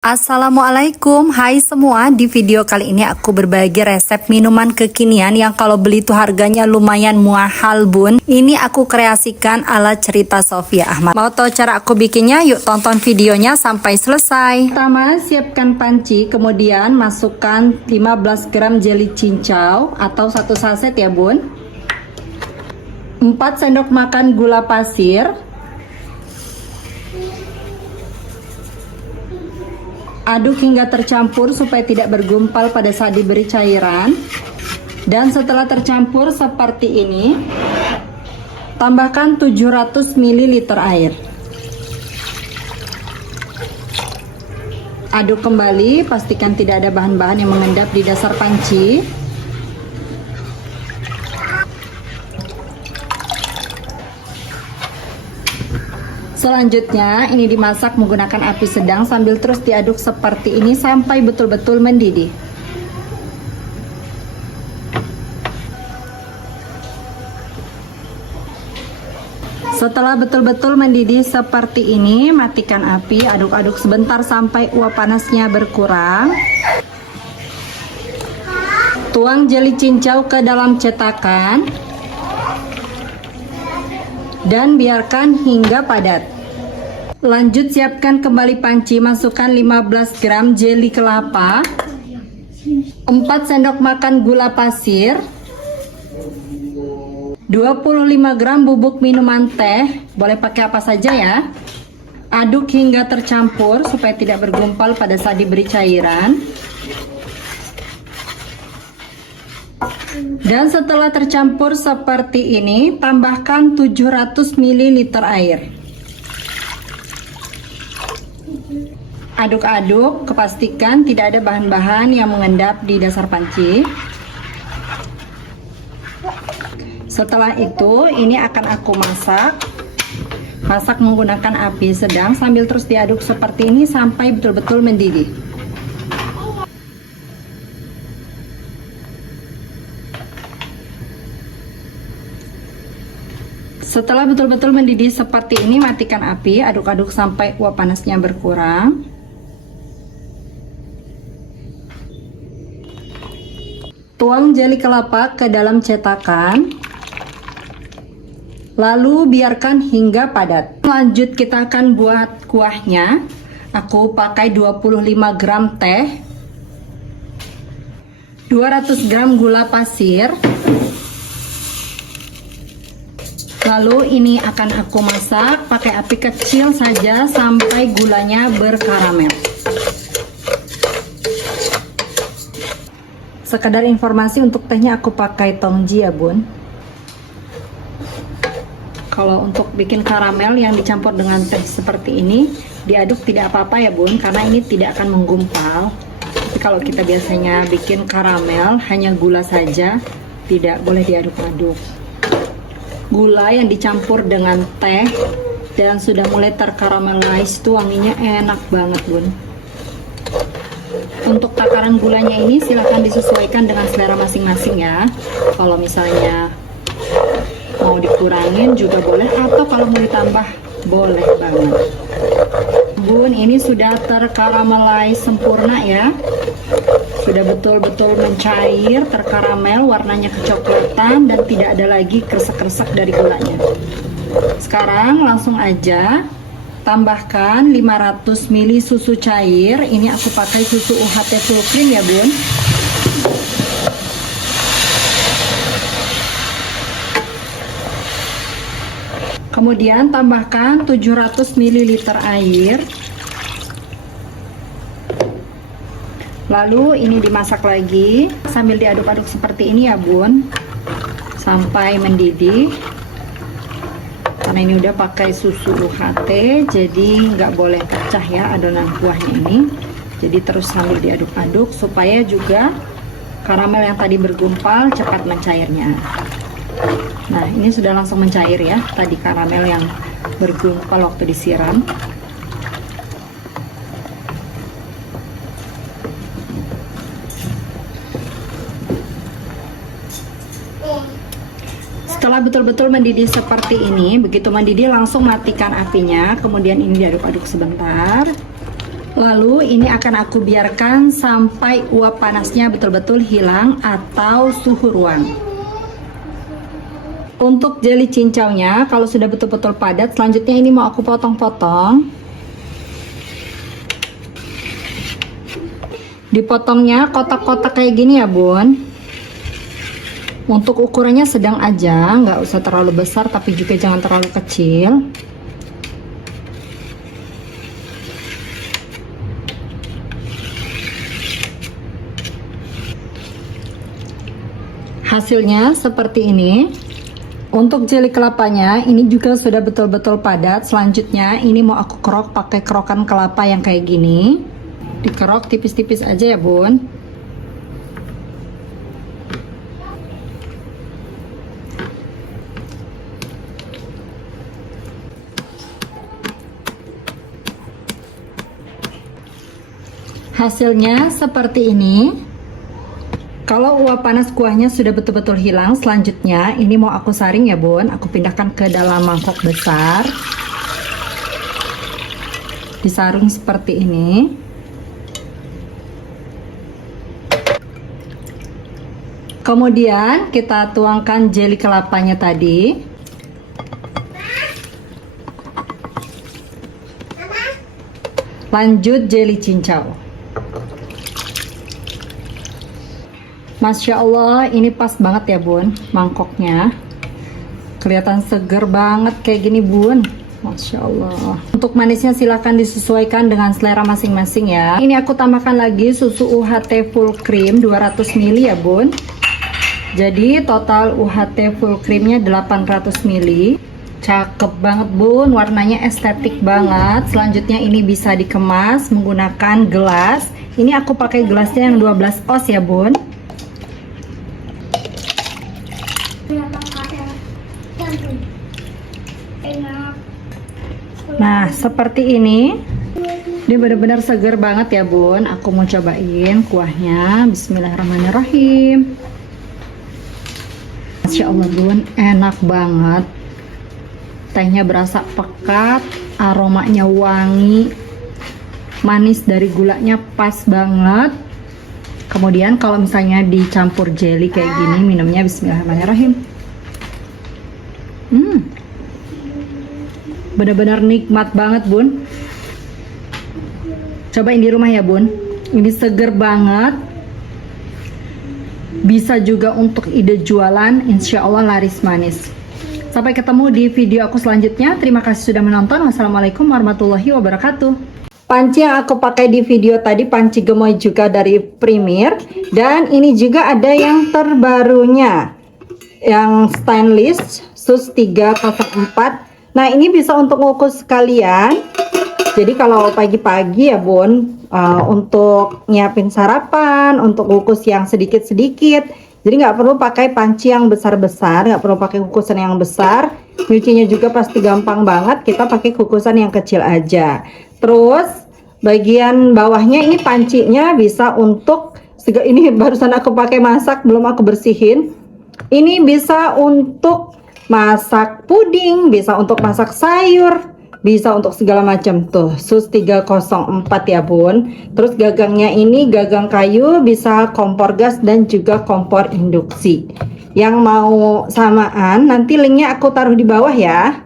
Assalamualaikum, hai semua. Di video kali ini aku berbagi resep minuman kekinian yang kalau beli tuh harganya lumayan mahal bun. Ini aku kreasikan ala cerita Sofia Ahmad. Mau tahu cara aku bikinnya? Yuk tonton videonya sampai selesai. Pertama, siapkan panci, kemudian masukkan 15 gram jeli cincau atau 1 saset ya bun. 4 sendok makan gula pasir, aduk hingga tercampur supaya tidak bergumpal pada saat diberi cairan. Dan setelah tercampur seperti ini, tambahkan 700 ml air. Aduk kembali, pastikan tidak ada bahan-bahan yang mengendap di dasar panci. Selanjutnya ini dimasak menggunakan api sedang sambil terus diaduk seperti ini sampai betul-betul mendidih. Setelah betul-betul mendidih seperti ini, matikan api, aduk-aduk sebentar sampai uap panasnya berkurang. Tuang jeli cincau ke dalam cetakan dan biarkan hingga padat. Lanjut siapkan kembali panci, masukkan 15 gram jeli kelapa, 4 sendok makan gula pasir, 25 gram bubuk minuman teh, boleh pakai apa saja ya. Aduk hingga tercampur supaya tidak bergumpal pada saat diberi cairan. Dan setelah tercampur seperti ini, tambahkan 700 ml air. Aduk-aduk, kepastikan tidak ada bahan-bahan yang mengendap di dasar panci. Setelah itu, ini akan aku masak. Masak menggunakan api sedang sambil terus diaduk seperti ini sampai betul-betul mendidih. Setelah betul-betul mendidih seperti ini, matikan api, aduk-aduk sampai uap panasnya berkurang. Tuang jeli kelapa ke dalam cetakan, lalu biarkan hingga padat. Lanjut kita akan buat kuahnya. Aku pakai 25 gram teh, 200 gram gula pasir. Lalu ini akan aku masak pakai api kecil saja sampai gulanya berkaramel. Sekedar informasi, untuk tehnya aku pakai tongji ya bun. Kalau untuk bikin karamel yang dicampur dengan teh seperti ini, diaduk tidak apa-apa ya bun, karena ini tidak akan menggumpal. Tapi kalau kita biasanya bikin karamel hanya gula saja, tidak boleh diaduk-aduk. Gula yang dicampur dengan teh dan sudah mulai terkaramelize itu wanginya enak banget bun. Untuk takaran gulanya ini silahkan disesuaikan dengan selera masing-masing ya. Kalau misalnya mau dikurangin juga boleh, atau kalau mau ditambah boleh banget bun. Ini sudah terkaramelize sempurna ya, sudah betul-betul mencair, terkaramel, warnanya kecoklatan dan tidak ada lagi kresek-kresek dari gulanya. Sekarang langsung aja tambahkan 500 ml susu cair. Ini aku pakai susu UHT full cream ya bun. Kemudian tambahkan 700 ml air. Lalu ini dimasak lagi sambil diaduk-aduk seperti ini ya bun, sampai mendidih. Karena ini udah pakai susu UHT, jadi nggak boleh pecah ya adonan kuahnya ini. Jadi terus sambil diaduk-aduk supaya juga karamel yang tadi bergumpal cepat mencairnya. Nah ini sudah langsung mencair ya, tadi karamel yang bergumpal waktu disiram. Setelah betul-betul mendidih seperti ini, begitu mendidih langsung matikan apinya, kemudian ini diaduk-aduk sebentar. Lalu ini akan aku biarkan sampai uap panasnya betul-betul hilang atau suhu ruang. Untuk jeli cincaunya, kalau sudah betul-betul padat, selanjutnya ini mau aku potong-potong. Dipotongnya kotak-kotak kayak gini ya bun. Untuk ukurannya sedang aja, nggak usah terlalu besar tapi juga jangan terlalu kecil. Hasilnya seperti ini. Untuk jeli kelapanya ini juga sudah betul-betul padat. Selanjutnya ini mau aku kerok pakai kerokan kelapa yang kayak gini. Dikerok tipis-tipis aja ya bun. Hasilnya seperti ini. Kalau uap panas kuahnya sudah betul-betul hilang, selanjutnya ini mau aku saring ya bun. Aku pindahkan ke dalam mangkok besar. Disarung seperti ini. Kemudian kita tuangkan jeli kelapanya tadi. Lanjut jeli cincau. Masya Allah, ini pas banget ya bun, mangkoknya. Kelihatan seger banget kayak gini bun. Masya Allah. Untuk manisnya silahkan disesuaikan dengan selera masing-masing ya. Ini aku tambahkan lagi susu UHT full cream 200 ml ya bun. Jadi total UHT full creamnya 800 ml. Cakep banget bun, warnanya estetik banget. Selanjutnya ini bisa dikemas menggunakan gelas. Ini aku pakai gelasnya yang 12 oz ya bun. Nah seperti ini. Dia benar-benar seger banget ya bun. Aku mau cobain kuahnya. Bismillahirrahmanirrahim. Masya Allah bun, enak banget. Tehnya berasa pekat, aromanya wangi, manis dari gulanya pas banget. Kemudian kalau misalnya dicampur jelly kayak gini, minumnya bismillahirrahmanirrahim. Benar-benar nikmat banget bun. Cobain di rumah ya bun. Ini seger banget. Bisa juga untuk ide jualan, insya Allah laris manis. Sampai ketemu di video aku selanjutnya. Terima kasih sudah menonton. Wassalamualaikum warahmatullahi wabarakatuh. Panci yang aku pakai di video tadi panci gemoy juga dari Premier. Dan ini juga ada yang terbarunya, yang stainless SUS 304. Nah ini bisa untuk ngukus sekalian. Jadi kalau pagi-pagi ya bun, untuk nyiapin sarapan, untuk kukus yang sedikit-sedikit. Jadi nggak perlu pakai panci yang besar-besar, nggak perlu pakai kukusan yang besar. Nyucinya juga pasti gampang banget. Kita pakai kukusan yang kecil aja. Terus bagian bawahnya ini pancinya bisa untuk, ini barusan aku pakai masak, belum aku bersihin. Ini bisa untuk masak puding, bisa untuk masak sayur, bisa untuk segala macam tuh. SUS 304 ya bun. Terus gagangnya ini gagang kayu, bisa kompor gas dan juga kompor induksi. Yang mau samaan nanti linknya aku taruh di bawah ya.